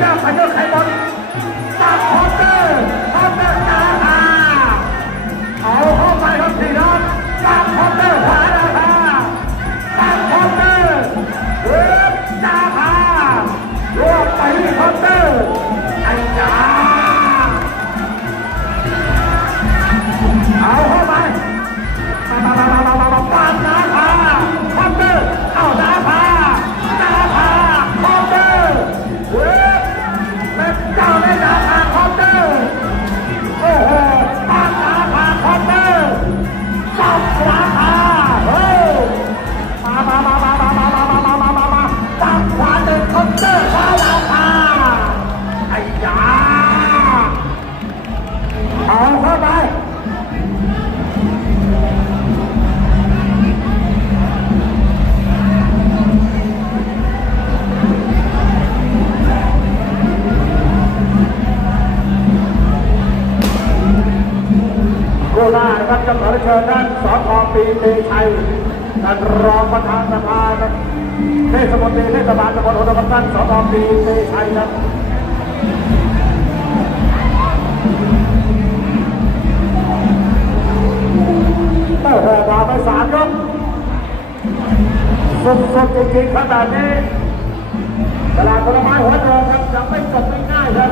หน้าฝันโดนใครบอล ท่านสตปีเตชัยครับโอ้โหมาไปสามยกสุดๆจริงๆขนาดนี้ตลาดผลไม้หัวทองครับจะไม่จบง่ายๆครับ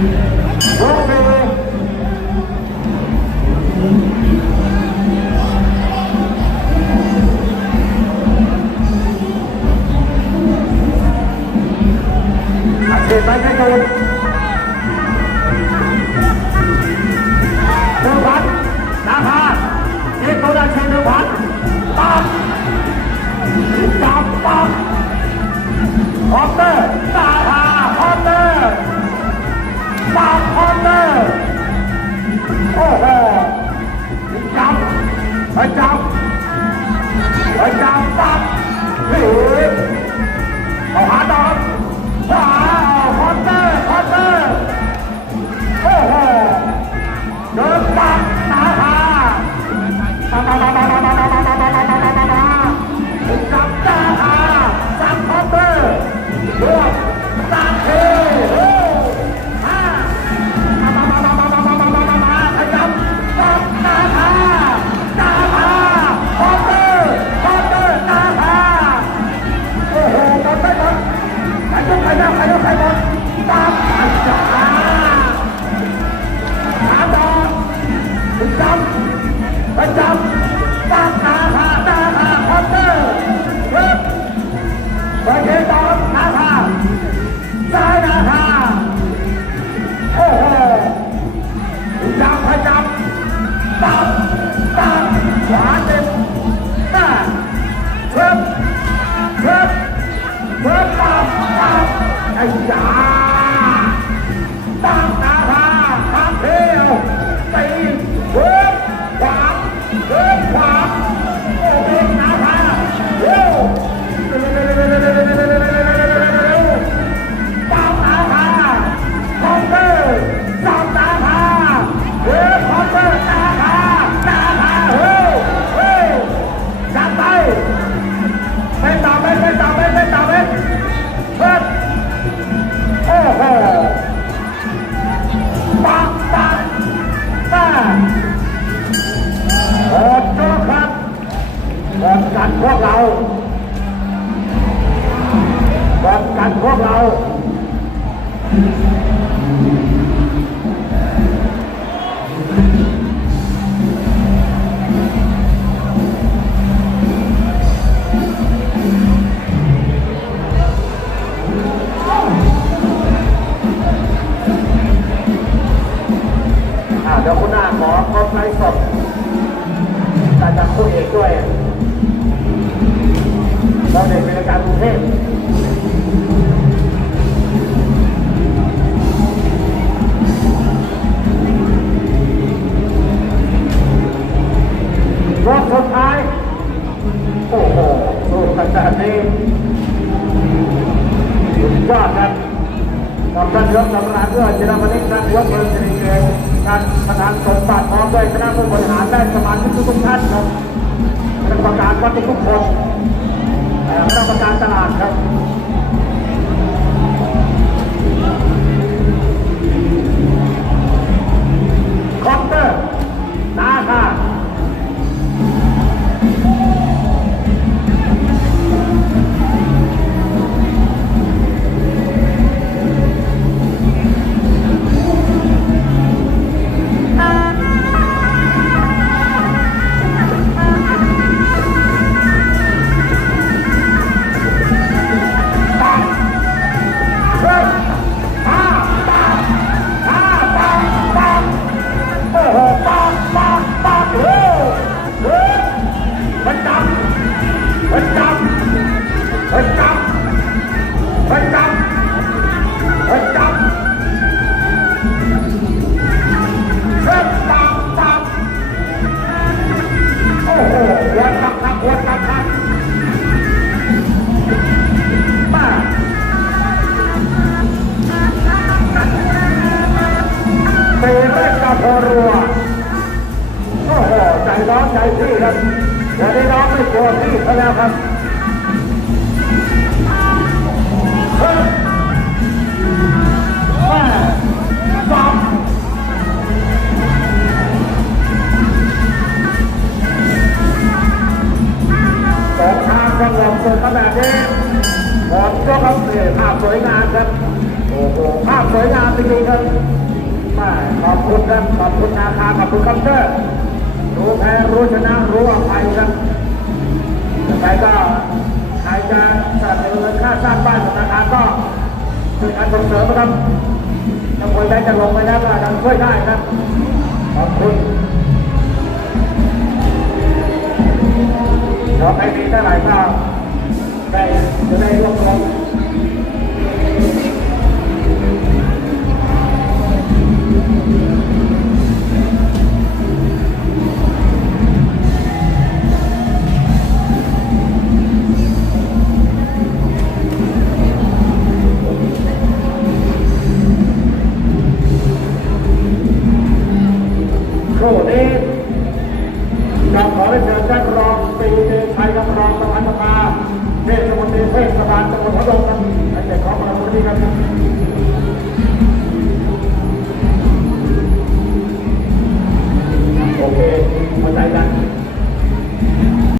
Amen. ประเทศตอนนาคาซ้ายนาคาโอ้โหจับพจับตบตบขวาเต็มหน้าเชิบเชิบเชิบบตับ อนกันพวกเราก่อนกันพวกเรา Thank you. คือการส่งเสริมนะครับนักมวยแบงจะลงไปแล้วก็ยังช่วยได้นะขอบคุณขอให้มีเท่าไหร่ก็ได้จะได้รวบรว รู่นี้กับขอได้เชิญท่านรองตีเดชัยกับรองประธานสภาเทศมนตรีเทศบาลตำบลพระดงครับให้เด็กขอมาตรงนี้ครับโอเคมข้าใจกัน